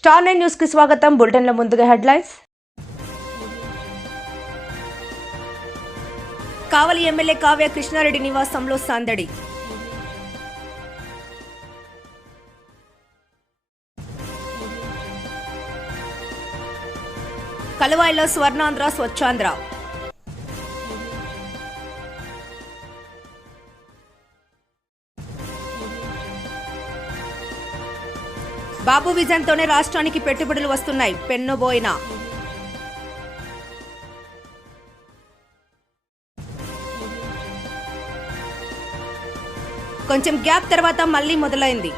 Star 9 news కి స్వాగతం. బులెటిన్ల ముందుగా హెడ్లైన్స్. కావలి ఎమ్మెల్యే కావ్య కృష్ణారెడ్డి నివాసంలో సందడి. కలువాయిలో స్వర్ణాంధ్ర స్వచ్ఛాంధ్ర. బాబు విజన్తోనే రాష్ట్రానికి పెట్టుబడులు వస్తున్నాయి. పెన్నోబోయిన కొంచెం గ్యాప్ తర్వాత మళ్లీ మొదలైంది.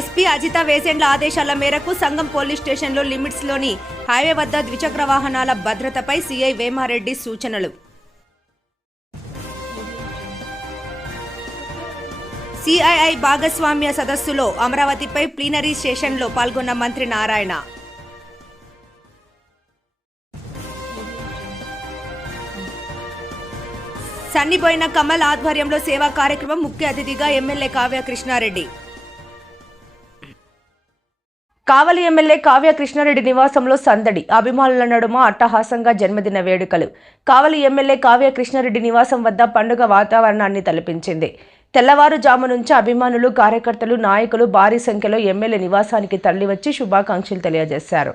ఎస్పీ అజిత వేసేండ్ల ఆదేశాల మేరకు సంగం పోలీస్ స్టేషన్లో లిమిట్స్లోని హైవే వద్ద ద్విచక్ర వాహనాల భద్రతపై సీఐ వేమారెడ్డి సూచనలు. సిఐఐ భాగస్వామ్య సదస్సులో అమరావతిపై ప్లీనరీ సెషన్లో పాల్గొన్న మంత్రి నారాయణ. సన్నిపోయిన కమల్ ఆధ్వర్యంలో సేవా కార్యక్రమం. ముఖ్య అతిథిగా ఎమ్మెల్యే కావ్య కృష్ణారెడ్డి. కావలి ఎమ్మెల్యే కావ్య కృష్ణారెడ్డి నివాసంలో సందడి. అభిమానుల నడుమ అట్టహాసంగా జన్మదిన వేడుకలు. కావలి ఎమ్మెల్యే కావ్య కృష్ణారెడ్డి నివాసం వద్ద పండుగ వాతావరణాన్ని తలపించింది. తెల్లవారుజాము నుంచి అభిమానులు, కార్యకర్తలు, నాయకులు భారీ సంఖ్యలో ఎమ్మెల్యే నివాసానికి తరలివచ్చి శుభాకాంక్షలు తెలియజేశారు.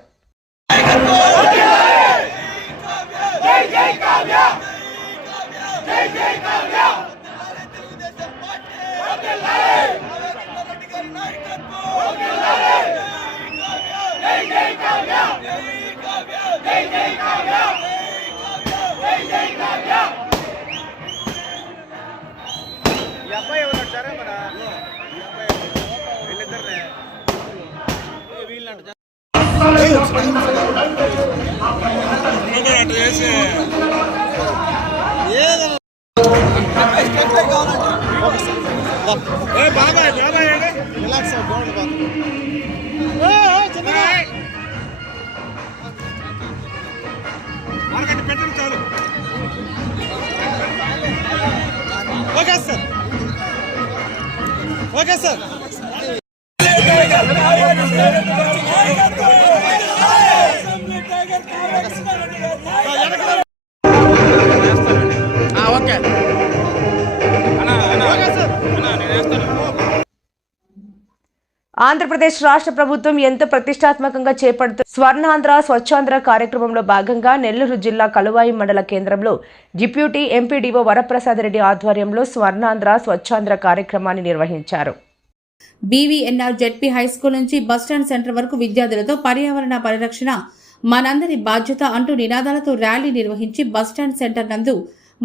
Okay sir. ఆంధ్రప్రదేశ్ రాష్ట్ర ప్రభుత్వం ఎంతో ప్రతిష్టాత్మకంగా చేపడుతున్న స్వర్ణాంధ్ర స్వచ్ఛాంధ్ర కార్యక్రమంలో భాగంగా నెల్లూరు జిల్లా కలువాయి మండల కేంద్రంలో డిప్యూటీ ఎంపీడీఓ వరప్రసాదరెడ్డి ఆధ్వర్యంలో స్వర్ణాంధ్ర స్వచ్ఛాంధ్ర కార్యక్రమాన్ని నిర్వహించారు. బీవీఎన్ఆర్ జెడ్పీ హైస్కూల్ నుంచి బస్టాండ్ సెంటర్ వరకు విద్యార్థులతో పర్యావరణ పరిరక్షణ మనందరి బాధ్యత అంటూ నినాదాలతో ర్యాలీ నిర్వహించి బస్టాండ్ సెంటర్ నందు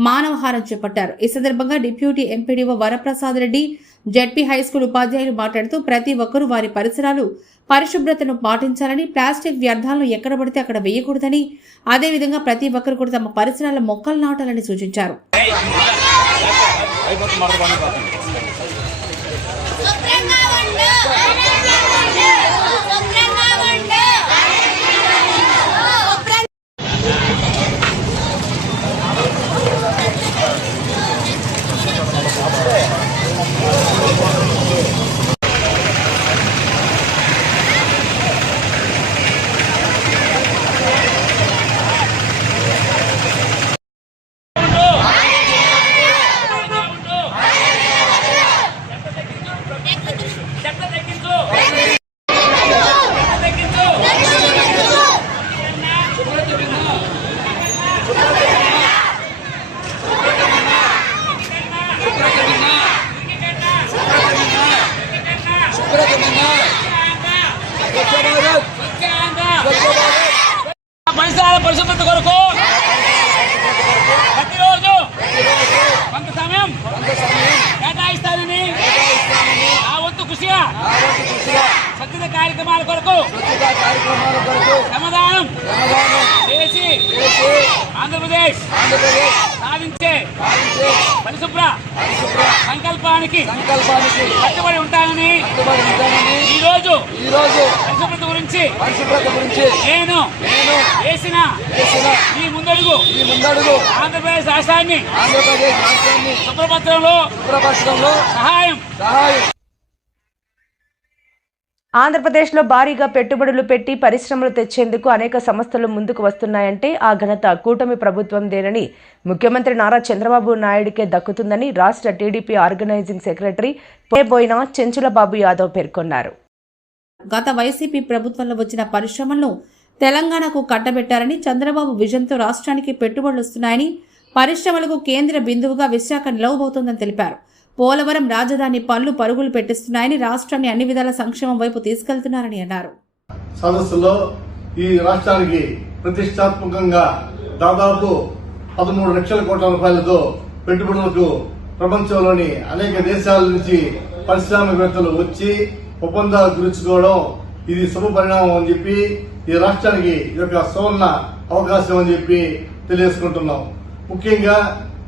మానవహారం చేపట్టారు. ఈ సందర్భంగా deputy MPDO Varaprasadareddy, ZP high school ఉపాధ్యాయులు మాట్లాడుతూ ప్రతి ఒక్కరూ వారి పరిసరాలు పరిశుభ్రతను పాటించాలని, ప్లాస్టిక్ వ్యర్థాలను ఎక్కడ పడితే అక్కడ వేయకూడదని, అదేవిధంగా ప్రతి ఒక్కరు కూడా తమ పరిసరాల మొక్కలు నాటాలని సూచించారు. పరిశుభ్రత కొరకు ప్రతిరోజు కొంత సమయం కేటాయిస్తానని ఆ వంతు కృషిగా స్వచ్ఛత కార్యక్రమాల కొరకు శ్రమదానం చేసి ఆంధ్రప్రదేశ్ సాధించే పరిశుభ్ర సంకల్పానికి కట్టుబడి ఉంటానని ఈ రోజు పరిశుభ్రత గురించి నేను వేసిన ఈ ముందడుగు ఆంధ్రప్రదేశ్ రాష్ట్రాన్ని శుభ్రపరచడంలో సహాయం. ఆంధ్రప్రదేశ్లో భారీగా పెట్టుబడులు పెట్టి పరిశ్రమలు తెచ్చేందుకు అనేక సంస్థలు ముందుకు వస్తున్నాయంటే ఆ ఘనత కూటమి ప్రభుత్వందేనని ముఖ్యమంత్రి నారా చంద్రబాబు నాయుడికే దక్కుతుందని రాష్ట్ర టీడీపీ ఆర్గనైజింగ్ సెక్రటరీ పోయిన చెంచులబాబు యాదవ్ పేర్కొన్నారు. గత వైసీపీ ప్రభుత్వంలో వచ్చిన పరిశ్రమలను తెలంగాణకు కట్టబెట్టారని, చంద్రబాబు విజన్తో రాష్ట్రానికి పెట్టుబడులు వస్తున్నాయని, పరిశ్రమలకు కేంద్ర బిందువుగా విశాఖ నిలవబోతోందని తెలిపారు. పోలవరం రాజధాని పనులు పరుగులు పెట్టిస్తున్నాయని, రాష్ట్రాన్ని అన్ని విధాల సంక్షేమం వైపు తీసుకెళ్తున్నారని అన్నారు. సదస్సులో ఈ రాష్ట్రానికి ప్రతిష్టాత్మకంగా దాదాపు 13 లక్షల కోట్ల రూపాయలతో పెట్టుబడులకు ప్రపంచంలోని అనేక దేశాల నుంచి పారిశ్రామికవేత్తలు వచ్చి ఒప్పందాలు కుదుర్చుకోవడం ఇది శుభ పరిణామం అని చెప్పి, ఈ రాష్ట్రానికి ఈ యొక్క సువర్ణ అవకాశం అని చెప్పి తెలియజేసుకుంటున్నాం. ముఖ్యంగా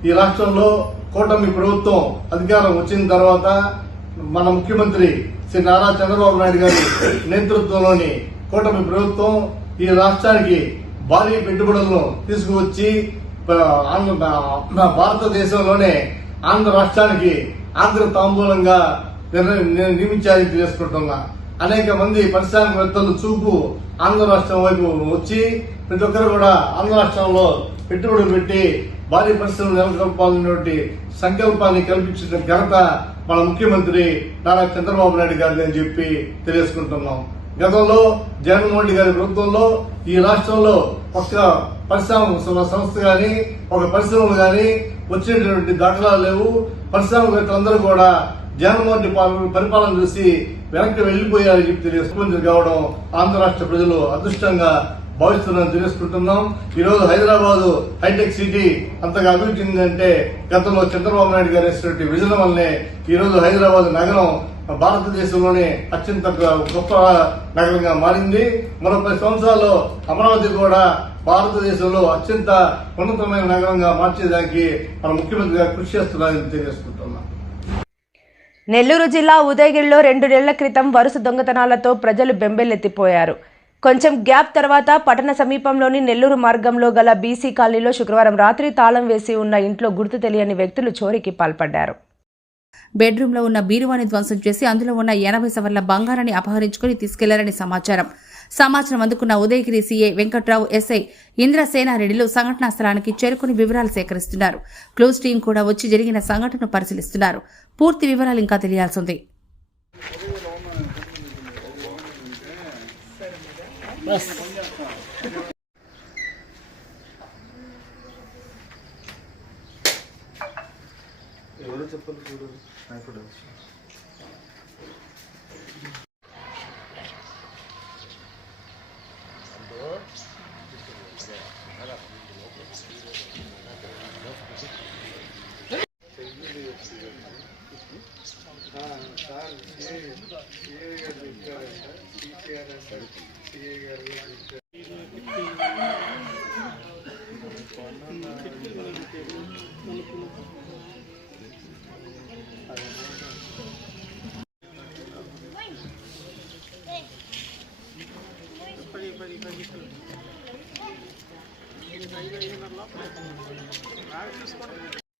ఈ రాష్ట్రంలో కూటమి ప్రభుత్వం అధికారం వచ్చిన తర్వాత మన ముఖ్యమంత్రి శ్రీ నారా చంద్రబాబు నాయుడు గారి నేతృత్వంలోని కూటమి ప్రభుత్వం ఈ రాష్ట్రానికి భారీ పెట్టుబడులను తీసుకువచ్చి భారతదేశంలోనే ఆంధ్ర రాష్ట్రానికి ఆంధ్ర తాంబూలంగా నియమించాలని తెలియజేసుకుంటున్నా. అనేక మంది పారిశ్రామికవేత్తలు చూపు ఆంధ్ర రాష్ట్రం వైపు వచ్చి ప్రతి ఒక్కరు కూడా ఆంధ్ర రాష్ట్రంలో పెట్టుబడులు పెట్టి భారీ పరిశ్రమలు నెలకొల్పాలనేటువంటి సంకల్పాన్ని కల్పించిన ఘనత మన ముఖ్యమంత్రి నారా చంద్రబాబు నాయుడు గారిని అని చెప్పి తెలియజేసుకుంటున్నాం. గతంలో జగన్మోహన్ రెడ్డి గారి ప్రభుత్వంలో ఈ రాష్ట్రంలో ఒక్క పరిశ్రమ సంస్థ గాని ఒక పరిశ్రమలు గాని వచ్చినటువంటి దాఖలాలు లేవు. పరిశ్రమవేత్తలందరూ కూడా జగన్మోహన్ రెడ్డి పరిపాలన చూసి వెనక్కి వెళ్లిపోయారని చెప్పి తెలియజేసుకుంటూ కావడం ఆంధ్ర రాష్ట్ర ప్రజలు అదృష్టంగా భావిస్తున్నారని తెలుసుకుంటున్నాం. ఈ రోజు హైదరాబాద్ హైటెక్ సిటీ అంతగా అభివృద్ధి చెందిందంటే గతంలో చంద్రబాబు నాయుడు గారు వేసినటువంటి విజన్ వల్లనే ఈ రోజు హైదరాబాద్ నగరం భారతదేశంలోనే అత్యంత గొప్ప నగరంగా మారింది. మరో 10 సంవత్సరాల్లో అమరావతి కూడా భారతదేశంలో అత్యంత ఉన్నతమైన నగరంగా మార్చేదానికి మన ముఖ్యమంత్రి గారు కృషి చేస్తున్నారని తెలియజేసుకుంటున్నాం. నెల్లూరు జిల్లా ఉదయగిరిలో 2 నెలల క్రితం వరుస దొంగతనాలతో ప్రజలు బెంబేలెత్తిపోయారు. కొంచెం గ్యాప్ తర్వాత పట్టణ సమీపంలోని నెల్లూరు మార్గంలో గల బీసీ కాలనీలో శుక్రవారం రాత్రి తాళం వేసి ఉన్న ఇంట్లో గుర్తు తెలియని వ్యక్తులు చోరీకి పాల్పడ్డారు. బెడ్రూమ్లో ఉన్న బీరువాని ధ్వంసం చేసి అందులో ఉన్న 80 సవర్ల బంగారాన్ని అపహరించుకుని తీసుకెళ్లారని సమాచారం అందుకున్న ఉదయగిరి సీఏ వెంకట్రావు, ఎస్ఐ ఇంద్రసేనారెడ్డిలు సంఘటనా స్థలానికి చేరుకుని వివరాలు సేకరిస్తున్నారు. క్లూస్ టీం కూడా వచ్చి జరిగిన సంఘటనను పరిశీలిస్తున్నారు. పూర్తి వివరాలు ఇంకా తెలియాల్సింది.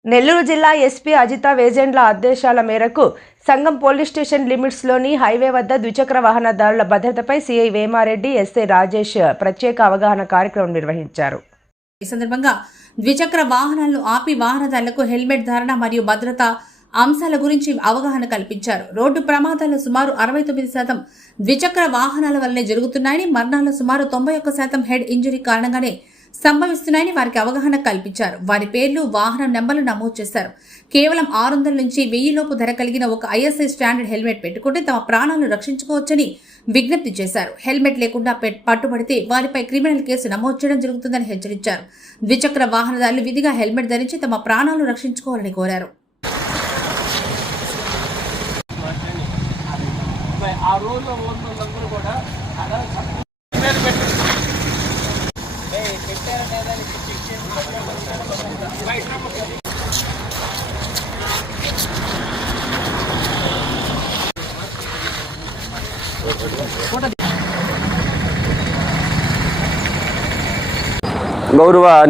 నెల్లూరు జిల్లా ఎస్పీ అజిత వేజెండ్ల ఆదేశాల మేరకు సంగం పోలీస్ స్టేషన్ లిమిట్స్లోని హైవే వద్ద ద్విచక్ర వాహనదారుల భద్రతపై సిఐ వేమారెడ్డి, ఎస్ఐ రాజేష్ ప్రత్యేక అవగాహన కార్యక్రమం నిర్వహించారు. ఈ సందర్భంగా ద్విచక్ర వాహనాలను ఆపి వాహనదారులకు హెల్మెట్ ధారణ మరియు భద్రత అంశాల గురించి అవగాహన కల్పించారు. రోడ్డు ప్రమాదాలు సుమారు 69% ద్విచక్ర వాహనాల వల్లనే జరుగుతున్నాయని, మరణాలు సుమారు 91% హెడ్ ఇంజరీ కారణంగానే సంభవిస్తున్నాయని వారికి అవగాహన కల్పించారు. వారి పేర్లు, వాహనం నెంబర్లు నమోదు చేశారు. కేవలం 600 నుంచి 1000 లోపు ధర కలిగిన ఒక ఐఎస్ఐ స్టాండర్డ్ హెల్మెట్ పెట్టుకుంటే తమ ప్రాణాలను రక్షించుకోవచ్చని విజ్ఞప్తి చేశారు. హెల్మెట్ లేకుండా పట్టుబడితే వారిపై క్రిమినల్ కేసు నమోదు చేయడం జరుగుతుందని హెచ్చరించారు. ద్విచక్ర వాహనదారులు విధిగా హెల్మెట్ ధరించి తమ ప్రాణాలను రక్షించుకోవాలని కోరారు. పెట్టారా లేదా గౌరవ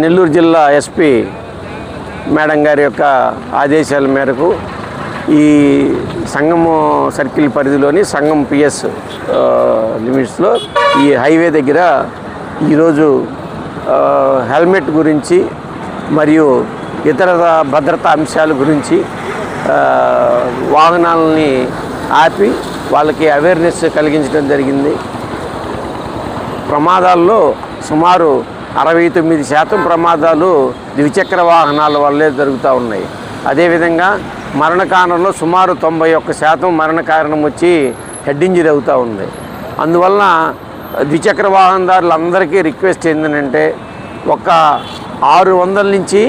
నెల్లూరు జిల్లా ఎస్పీ మేడం గారి యొక్క ఆదేశాల మేరకు ఈ సంగము సర్కిల్ పరిధిలోని సంగం పిఎస్ లిమిట్స్లో ఈ హైవే దగ్గర ఈరోజు హెల్మెట్ గురించి మరియు ఇతర భద్రతా అంశాల గురించి వాహనాలని ఆపి వాళ్ళకి అవేర్నెస్ కలిగించడం జరిగింది. ప్రమాదాల్లో సుమారు 69% ప్రమాదాలు ద్విచక్ర వాహనాల వల్లే జరుగుతూ ఉన్నాయి. అదేవిధంగా మరణ కారణంలో సుమారు 91% మరణ కారణం వచ్చి హెడ్ ఇంజరీ అవుతూ ఉంది. అందువలన ద్విచక్ర వాహనదారులందరికీ రిక్వెస్ట్ ఏంటంటే ఒక 600 నుంచి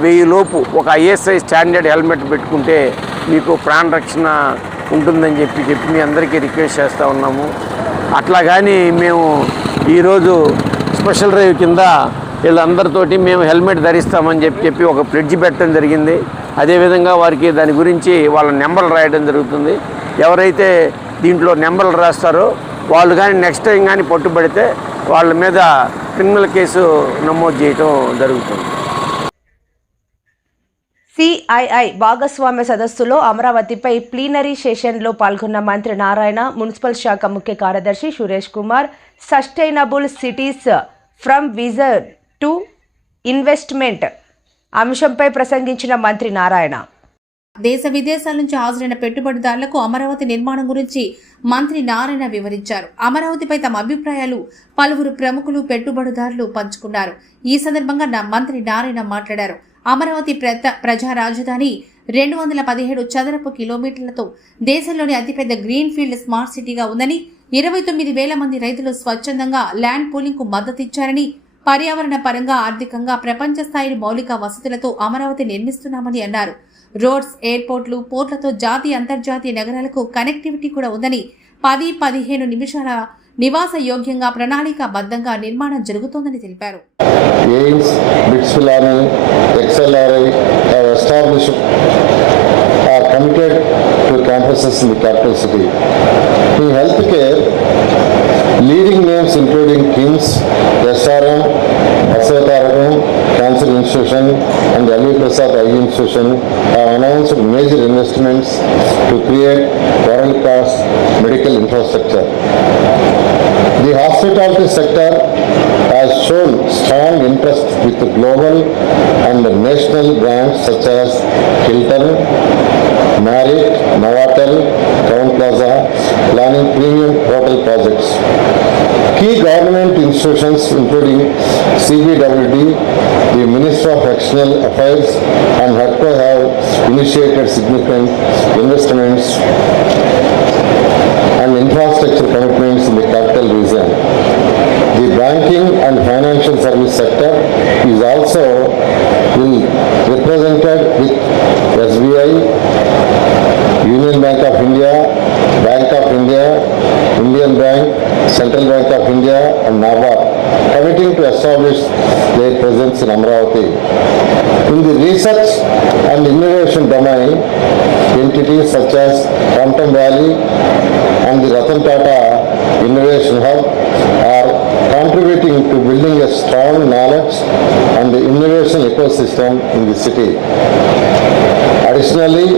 1000 లోపు ఒక ISI స్టాండర్డ్ హెల్మెట్ పెట్టుకుంటే మీకు ప్రాణ రక్షణ ఉంటుందని చెప్పి మీ అందరికీ రిక్వెస్ట్ చేస్తూ ఉన్నాము. అట్లా కానీ మేము ఈరోజు స్పెషల్ డ్రైవ్ కింద వీళ్ళందరితోటి మేము హెల్మెట్ ధరిస్తామని చెప్పి ఒక ప్లెడ్జ్ పెట్టడం జరిగింది. అదేవిధంగా వారికి దాని గురించి వాళ్ళ నెంబర్లు రాయడం జరుగుతుంది. ఎవరైతే దీంట్లో నెంబర్లు రాస్తారో వాళ్ళు కానీ నెక్స్ట్ టైం కానీ పట్టుబడితే వాళ్ళ మీద క్రిమినల్ కేసు నమోదు చేయడం జరుగుతుంది. సిఐఐ భాగస్వామ్య సదస్సులో అమరావతిపై ప్లీనరీ సెషన్లో పాల్గొన్న మంత్రి నారాయణ, మున్సిపల్ శాఖ ముఖ్య కార్యదర్శి Suresh Kumar, sustainable cities from vision to investment అంశంపై ప్రసంగించిన మంత్రి నారాయణ దేశ విదేశాల నుంచి హాజరైన పెట్టుబడిదారులకు అమరావతి నిర్మాణం గురించి మంత్రి నారాయణ వివరించారు. అమరావతిపై తమ అభిప్రాయాలు పలువురు ప్రముఖులు పెట్టుబడిదారులు పంచుకున్నారు. ఈ సందర్భంగా మంత్రి నారాయణ మాట్లాడారు. అమరావతి ప్రజా రాజధాని 217 చదరపు కిలోమీటర్లతో దేశంలోని అతిపెద్ద గ్రీన్ ఫీల్డ్ స్మార్ట్ సిటీగా ఉందని, 29,000 మంది రైతులు స్వచ్ఛందంగా ల్యాండ్ పూలింగ్ కు మద్దతిచ్చారని, పర్యావరణ పరంగా ఆర్థికంగా ప్రపంచ స్థాయి మౌలిక వసతులతో అమరావతి నిర్మిస్తున్నామని అన్నారు. రోడ్స్, ఎయిర్పోర్ట్లు, పోర్ట్లతో జాతీయ అంతర్జాతీయ నగరాలకు కనెక్టివిటీ కూడా ఉందని, 10-15 నిమిషాల నివాస యోగ్యంగా ప్రణాళికాబద్ధంగా నిర్మాణం జరుగుతోందని తెలిపారు. AIIMS, bits Pilani, XLRI have established are committed to campuses in the capital city. In healthcare, leading names including KIMS, SRM, Aswatarakam Cancer Institution and Ali Prasad Eye Institution have announced major investments to create world-class medical infrastructure. The hospitality sector has shown strong interest with global and national brands such as Hilton, Marriott, Novotel, Crown Plaza, planning premium hotel projects. Key government institutions including CBWD, the Ministry of External Affairs and HUDCO have initiated significant investments and infrastructure commitments in the capital region. The banking and financial service sector is also represented with SBI, Union Bank of India, Bank of India, Indian Bank, Central Bank of India and NABARD committing to establish their presence in Amravati. In the research and innovation domain, entities such as Quantum Valley and the Ratan Tata Innovation Hub are contributing to building a strong knowledge and the innovation ecosystem in the city. Additionally,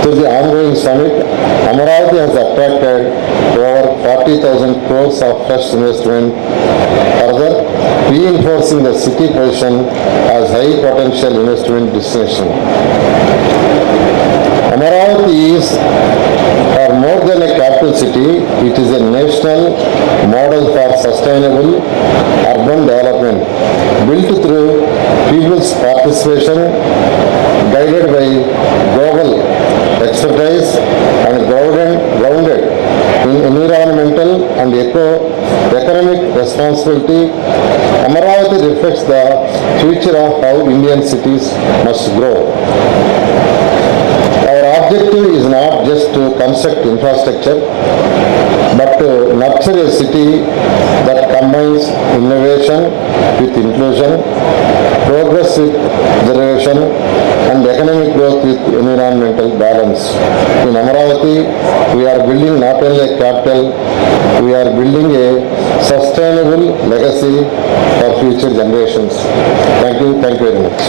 through the ongoing summit, Amaravati has attracted over 40,000 crores of fresh investment, further reinforcing the city position as high potential investment destination. Amaravati is more than a capital city, it is a national model for sustainable urban development, built through people's participation, guided by global expertise and grounded in environmental and economic responsibility. Amaravati reflects the future of how Indian cities must grow. Objective is not just to construct infrastructure, but to nurture a city that combines innovation with inclusion, progressive generation and economic growth with environmental balance. In Amaravati, we are building not only a capital, we are building a sustainable legacy for future generations. Thank you very much.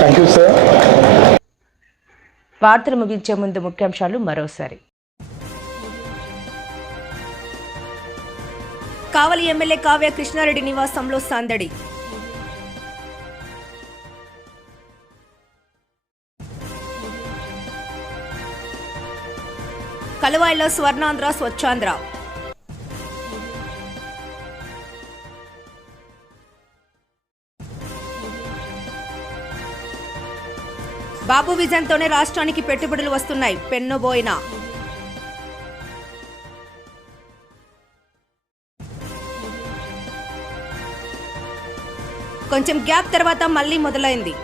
Thank you, sir. వార్తలు ముగించే ముందు ముఖ్యాంశాలు మరోసారి. కావలి MLA Kavya Krishna Reddy నివాసంలో సందడి. కలువాయిలో స్వర్ణాంధ్ర స్వచ్ఛాంధ్ర. బాబు విజన్తోనే రాష్ట్రానికి పెట్టుబడులు వస్తున్నాయి, పెన్నుబోయిన. కొంచెం గ్యాప్ తర్వాత మళ్లీ మొదలైంది.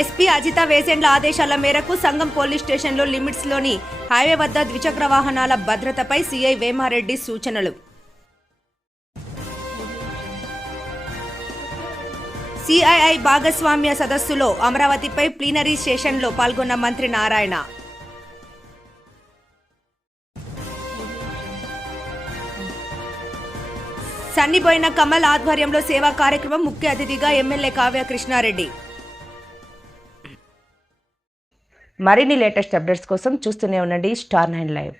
ఎస్పీ అజిత వేసెండ్ల ఆదేశాల మేరకు సంగం పోలీస్ స్టేషన్లో లిమిట్స్లోని హైవే వద్ద ద్విచక్ర వాహనాల భద్రతపై సీఐ వేమారెడ్డి సూచనలు. సిఐఐ భాగస్వామ్య సదస్సులో అమరావతిపై ప్లీనరీ సెషన్లో పాల్గొన్న మంత్రి నారాయణ. సన్నిబోయిన కమల్ ఆధ్వర్యంలో సేవా కార్యక్రమం, ముఖ్య అతిథిగా ఎమ్మెల్యే కావ్య కృష్ణారెడ్డి. మరిన్ని లేటెస్ట్ అప్డేట్స్ కోసం చూస్తూనే ఉండండి స్టార్ 9 లైవ్.